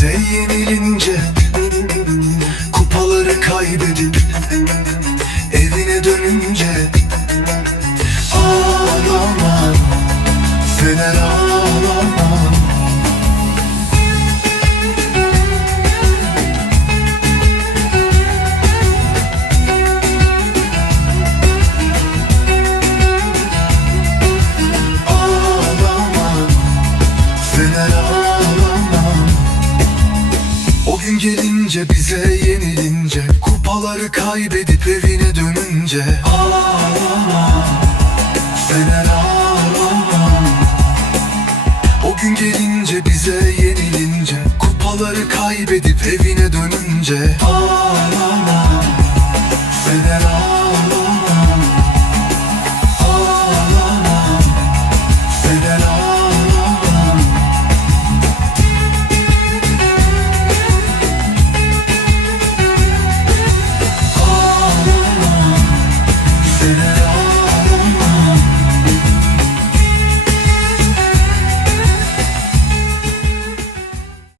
dönünce Kupaları kaybedip Evine dönünce Ağlama Fener ağlama. Ağlama Fener ağlama o gün gelince bize yenilince Kupaları kaybedip evine dönünce. Ağlamam Fener ağlamam O gün gelince bize yenilince Kupaları kaybedip evine dönünce. Ağlamam Fener ağlamam